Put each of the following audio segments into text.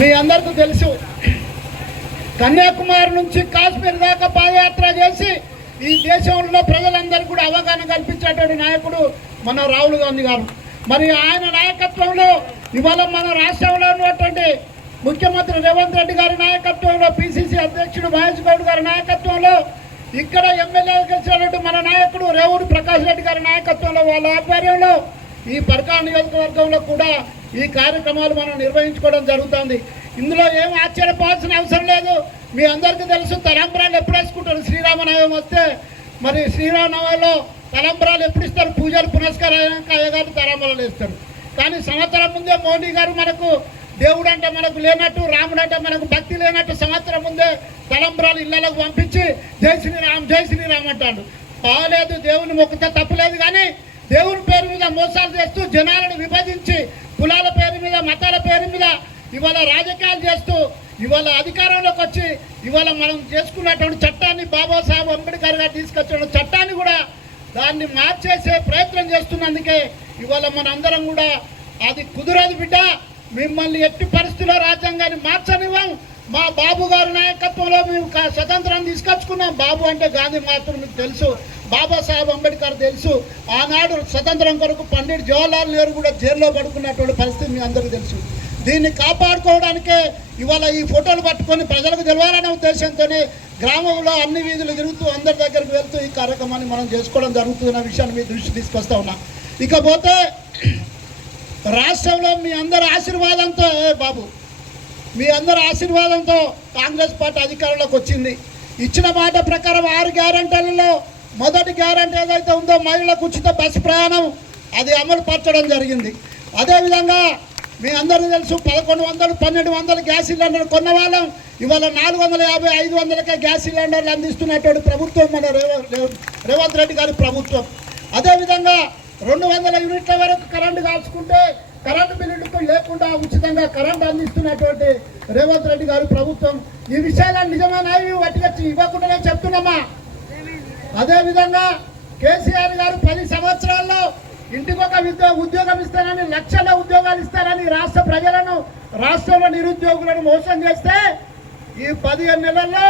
మీ అందరికీ తెలుసు, కన్యాకుమారి నుంచి కాశ్మీర్ దాకా పాదయాత్ర చేసి ఈ దేశంలో ప్రజలందరికీ కూడా అవగాహన కల్పించేటువంటి నాయకుడు మన రాహుల్ గాంధీ గారు. మరి ఆయన నాయకత్వంలో ఇవాళ మన రాష్ట్రంలో ఉన్నటువంటి ముఖ్యమంత్రి రేవంత్ రెడ్డి గారి నాయకత్వంలో, పిసిసి అధ్యక్షుడు మహేష్ గౌడ్ గారి నాయకత్వంలో, ఇక్కడ ఎమ్మెల్యే గెలిచినటువంటి మన నాయకుడు రేవూరి ప్రకాష్ రెడ్డి గారి నాయకత్వంలో, వాళ్ళ ఆధ్వర్యంలో ఈ పరకాల నియోజకవర్గంలో కూడా ఈ కార్యక్రమాలు మనం నిర్వహించుకోవడం జరుగుతుంది. ఇందులో ఏం ఆశ్చర్యపోవాల్సిన అవసరం లేదు. మీ అందరికీ తెలుసు, తలంబ్రాలు ఎప్పుడు వేసుకుంటారు. శ్రీరామనవమి వస్తే మరి శ్రీరామనవమిలో తలంబ్రాలు ఎప్పుడు ఇస్తారు? పూజలు పునస్కారానికి అయ్యగారు తలంబ్రాలు వేస్తారు. కానీ సంవత్సరం ముందే మోడీ గారు మనకు దేవుడు అంటే మనకు లేనట్టు, రాముడు అంటే మనకు భక్తి లేనట్టు సంవత్సరం ముందే తలంబ్రాలు ఇళ్లకు పంపించి జై శ్రీరామ్ జై శ్రీరామ్ అంటాడు. బాగలేదు, దేవుని మొక్కితే తప్పులేదు. కానీ దేవుని పేరు మీద మోసాలు చేస్తూ, జనాలను విభజించి, కులాల పేరు మీద, మతాల పేరు మీద ఇవాళ రాజకీయాలు చేస్తూ ఇవాళ అధికారంలోకి వచ్చి ఇవాళ మనం చేసుకున్నటువంటి చట్టాన్ని, బాబాసాహెబ్ అంబేద్కర్ గారు తీసుకొచ్చిన చట్టాన్ని కూడా దాన్ని మార్చేసే ప్రయత్నం చేస్తున్నందుకే ఇవాళ మనందరం కూడా అది కుదరదు బిడ్డ, మిమ్మల్ని ఎట్టి పరిస్థితుల్లో రాజ్యాంగాన్ని మార్చనివ్వం. మా బాబు గారి నాయకత్వంలో మేము స్వతంత్రం తీసుకొచ్చుకున్నాం. బాబు అంటే గాంధీ మాత్రం మీకు తెలుసు, బాబాసాహెబ్ అంబేద్కర్ తెలుసు. ఆనాడు స్వతంత్రం కొరకు పండిట్ జవహర్లాల్ నెహ్రూ కూడా జైల్లో పడుకున్నటువంటి పరిస్థితి మీ అందరికీ తెలుసు. దీన్ని కాపాడుకోవడానికే ఇవాళ ఈ ఫోటోలు పట్టుకొని ప్రజలకు తెలవాలనే ఉద్దేశంతోనే గ్రామంలో అన్ని వీధులు తిరుగుతూ అందరి దగ్గరికి వెళ్తూ ఈ కార్యక్రమాన్ని మనం చేసుకోవడం జరుగుతున్న విషయాన్ని మీ దృష్టి తీసుకొస్తా ఉన్నా. ఇకపోతే రాష్ట్రంలో మీ అందరి ఆశీర్వాదంతో బాబు మీ అందరి ఆశీర్వాదంతో కాంగ్రెస్ పార్టీ అధికారంలోకి వచ్చింది. ఇచ్చిన మాట ప్రకారం 6 గ్యారెంటీలలో మొదటి గ్యారెంటీ ఏదైతే ఉందో మహిళలకు ఉచిత బస్సు ప్రయాణం, అది అమలు పరచడం జరిగింది. అదేవిధంగా మీ అందరికీ తెలుసు, 1100, 1200 గ్యాస్ సిలిండర్లు కొన్న వాళ్ళం ఇవాళ 450, 500కే గ్యాస్ సిలిండర్లు అందిస్తున్నటువంటి ప్రభుత్వం మన రేవంత్ రెడ్డి గారి ప్రభుత్వం. అదేవిధంగా 200 యూనిట్ల వరకు కరెంటు కాల్చుకుంటే కరెంటు బిల్లులకు లేకుండా ఉచితంగా కరెంటు అందిస్తున్నటువంటి రేవంత్ రెడ్డి గారి ప్రభుత్వం. ఈ విషయాలను నిజమైన వాటిగా ఇవ్వకుండా చెప్తున్నామా? అదేవిధంగా కేసీఆర్ గారు 10 సంవత్సరాల్లో ఇంటికొక ఉద్యోగం ఇస్తారని, లక్షల ఉద్యోగాలు ఇస్తారని రాష్ట్ర ప్రజలను, రాష్ట్రంలో నిరుద్యోగులను మోసం చేస్తే ఈ 15 నెలల్లో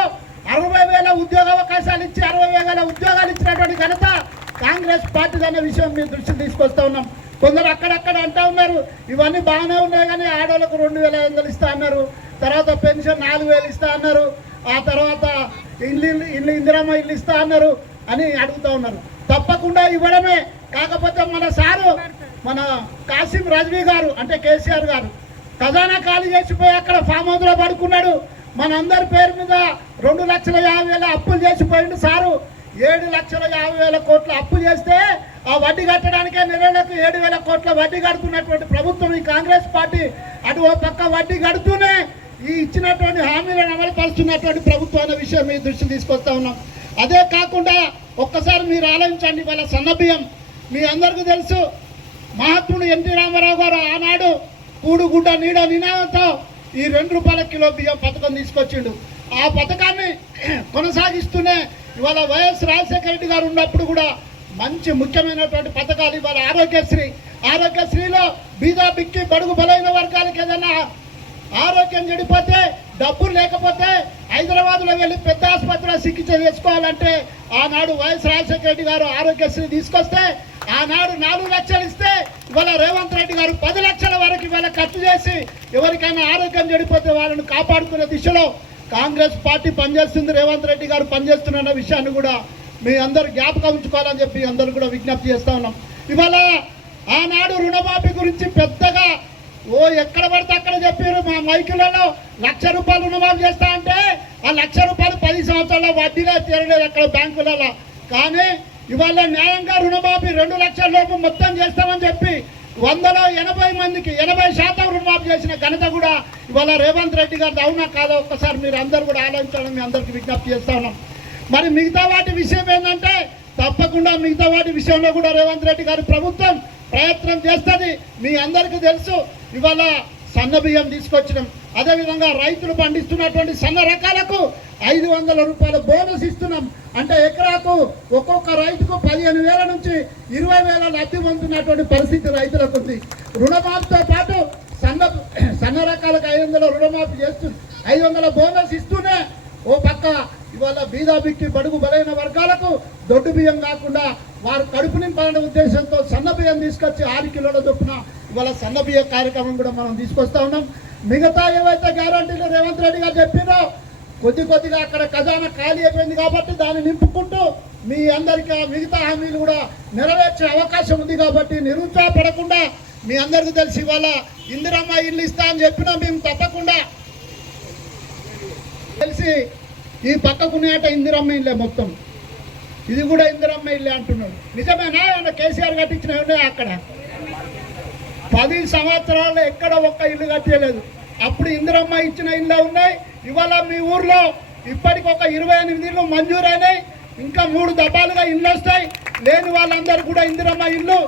60,000 ఉద్యోగ అవకాశాలు ఇచ్చి 60,000 ఉద్యోగాలు ఇచ్చినటువంటి ఘనత కాంగ్రెస్ పార్టీ అనే విషయం మీ దృష్టికి తీసుకొస్తా ఉన్నాం. కొందరు అక్కడక్కడ అంటూ ఉన్నారు, ఇవన్నీ బాగానే ఉన్నాయి కానీ ఆడవాళ్ళకు 2,500 ఇస్తా అన్నారు, తర్వాత పెన్షన్ 4,000 ఇస్తా అన్నారు, ఆ తర్వాత ఇందిరమ్మ ఇల్లు ఇస్తా అన్నారు అని అడుగుతూ ఉన్నారు. తప్పకుండా ఇవ్వడమే. కాకపోతే మన సారు, మన కాసిం రజ్వీ గారు అంటే కేసీఆర్ గారు ఖజానా ఖాళీ చేసిపోయి అక్కడ ఫామ్ హౌస్లో పడుకున్నాడు. మనందరి పేరు మీద 2,50,000 అప్పులు చేసిపోయిండు సారు. 7,50,000 కోట్ల అప్పు చేస్తే ఆ వడ్డీ కట్టడానికే నెలలకు 7,000 కోట్ల వడ్డీ కడుతున్నటువంటి ప్రభుత్వం ఈ కాంగ్రెస్ పార్టీ. అటు ఓ పక్క వడ్డీ కడుతూనే ఈ ఇచ్చినటువంటి హామీలను అమలు పరుస్తున్నటువంటి ప్రభుత్వం అనే విషయం మీ దృష్టి తీసుకొస్తా ఉన్నాం. అదే కాకుండా ఒక్కసారి మీరు ఆలోచించండి, వాళ్ళ సన్నబియ్యం మీ అందరికీ తెలుసు. మహాత్ముడు ఎన్టీ రామారావు గారు ఆనాడు కూడుగుడ్డ నీడ నినాదంతో ఈ 2 రూపాయల కిలో బియ్యం పథకం తీసుకొచ్చిండు. ఆ పథకాన్ని కొనసాగిస్తూనే ఇవాళ వైఎస్ రాజశేఖర రెడ్డి గారు ఉన్నప్పుడు కూడా మంచి ముఖ్యమైనటువంటి పథకాలు ఇవాళ ఆరోగ్యశ్రీలో బీదా బిక్కి బడుగు బలైన వర్గాలకు ఏదైనా ఆరోగ్యం చెడిపోతే, డబ్బులు లేకపోతే హైదరాబాద్లో వెళ్ళి పెద్ద ఆసుపత్రిలో చికిత్స చేసుకోవాలంటే ఆనాడు వైఎస్ రాజశేఖర రెడ్డి గారు ఆరోగ్యశ్రీ తీసుకొస్తే ఆనాడు 4 లక్షలు ఇస్తే ఇవాళ రేవంత్ రెడ్డి గారు 10 లక్షల వరకు ఇవాళ ఖర్చు చేసి ఎవరికైనా ఆరోగ్యం చెడిపోతే వాళ్ళని కాపాడుకునే దిశలో కాంగ్రెస్ పార్టీ పనిచేస్తుంది, రేవంత్ రెడ్డి గారు పనిచేస్తున్న విషయాన్ని కూడా మీ అందరు జ్ఞాపకం ఉంచుకోవాలని చెప్పి అందరూ కూడా విజ్ఞప్తి చేస్తూ ఉన్నాం. ఇవాళ ఆనాడు రుణమాఫీ గురించి పెద్దగా ఎక్కడ పడితే అక్కడ చెప్పారు. మా మైకులలో 1,00,000 రూపాయలు రుణమాఫీ చేస్తా అంటే ఆ 1,00,000 రూపాయలు 10 సంవత్సరాల వడ్డీలో తీరలేదు అక్కడ బ్యాంకులలో. కానీ ఇవాళ న్యాయంగా రుణమాఫీ 2 లక్షల లోపు మొత్తం చేస్తామని చెప్పి 100లో 80 మందికి 80% రుణమాఫీ చేసిన ఘనత కూడా ఇవాళ రేవంత్ రెడ్డి గారు. అవునా కాదా ఒక్కసారి మీరు అందరూ కూడా ఆలోచించాలని మీ అందరికీ విజ్ఞప్తి చేస్తా ఉన్నాం. మరి మిగతా వాటి విషయం ఏంటంటే తప్పకుండా మిగతా వాటి విషయంలో కూడా రేవంత్ రెడ్డి గారి ప్రభుత్వం ప్రయత్నం చేస్తుంది. మీ అందరికీ తెలుసు, ఇవాళ సన్న బియ్యం తీసుకొచ్చినాం. అదేవిధంగా రైతులు పండిస్తున్నటువంటి సన్న రకాలకు 500 రూపాయల బోనస్ ఇస్తున్నాం. అంటే ఎకరాకు ఒక్కొక్క రైతుకు 15,000 నుంచి 20,000 లబ్ధి పొందుతున్నటువంటి పరిస్థితి రైతులకు ఉంది. రుణమాఫీతో పాటు సన్న సన్న రకాలకు 500 రుణమాఫీ చేస్తూ 500 బోనస్ ఇస్తూనే ఓ పక్క ఇవాళ బీదా బిక్కి బడుగు బలైన వర్గాలకు దొడ్డు బియ్యం కాకుండా వారు కడుపు నింపాలనే ఉద్దేశంతో సన్న బియ్యం తీసుకొచ్చి 6 కిలోల చొప్పున ఇవాళ సన్న బియ్య కార్యక్రమం కూడా మనం తీసుకొస్తా ఉన్నాం. మిగతా ఏవైతే గ్యారంటీలు రేవంత్ రెడ్డి గారు చెప్పినో కొద్దిగా అక్కడ ఖజానా ఖాళీ అయిపోయింది కాబట్టి దాన్ని నింపుకుంటూ మీ అందరికీ మిగతా హామీలు కూడా నెరవేర్చే అవకాశం ఉంది కాబట్టి నిరుత్సాహపడకుండా మీ అందరికీ తెలిసి ఇవాళ ఇందిరమ్మ ఇల్లు ఇస్తా అని చెప్పినా మేము తప్పకుండా తెలిసి ఈ పక్కకునేట ఇందిరమ్మ ఇల్లే మొత్తం ఇది కూడా ఇందిరమ్మ ఇల్లే అంటున్నాడు. నిజమేనా? కేసీఆర్ కట్టించిన అక్కడ 10 సంవత్సరాలు ఎక్కడ ఒక్క ఇల్లు కట్టలేదు. అప్పుడు ఇందిరమ్మ ఇచ్చిన ఇల్లు ఉన్నాయి. ఇవాళ మీ ఊర్లో ఇప్పటికి ఒక 28 ఇల్లు మంజూరైనాయి. ఇంకా 3 దఫాలుగా ఇల్లు వస్తాయి. లేని వాళ్ళందరూ కూడా ఇందిరమ్మ ఇల్లు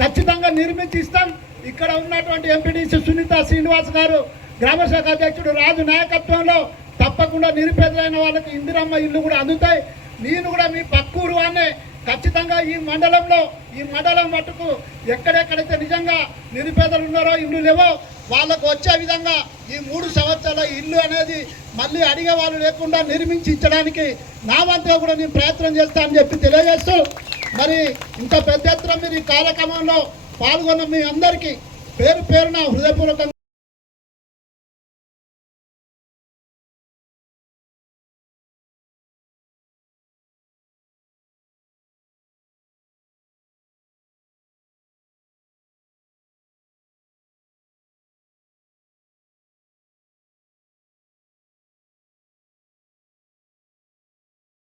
ఖచ్చితంగా నిర్మించి ఇస్తాం. ఇక్కడ ఉన్నటువంటి ఎంపీడీసీ సునీత శ్రీనివాస్ గారు, గ్రామశాఖ అధ్యక్షుడు రాజు నాయకత్వంలో తప్పకుండా నిరుపేదలైన వాళ్ళకి ఇందిరమ్మ ఇల్లు కూడా అందుతాయి. నేను కూడా మీ పక్కూరు వాడినే ఖచ్చితంగా ఈ మండలం మట్టుకు ఎక్కడెక్కడైతే నిజంగా నిరుపేదలు ఉన్నారో ఇల్లు లేవో వాళ్ళకు వచ్చే విధంగా ఈ 3 సంవత్సరాల ఇల్లు అనేది మళ్ళీ అడిగే వాళ్ళు లేకుండా నిర్మించి ఇచ్చడానికి నా వంతుగా కూడా నేను ప్రయత్నం చేస్తానని చెప్పి తెలియజేస్తూ మరి ఇంత పెద్ద ఎత్తున మీరు ఈ కార్యక్రమంలో పాల్గొన్న మీ అందరికీ పేరున హృదయపూర్వకంగా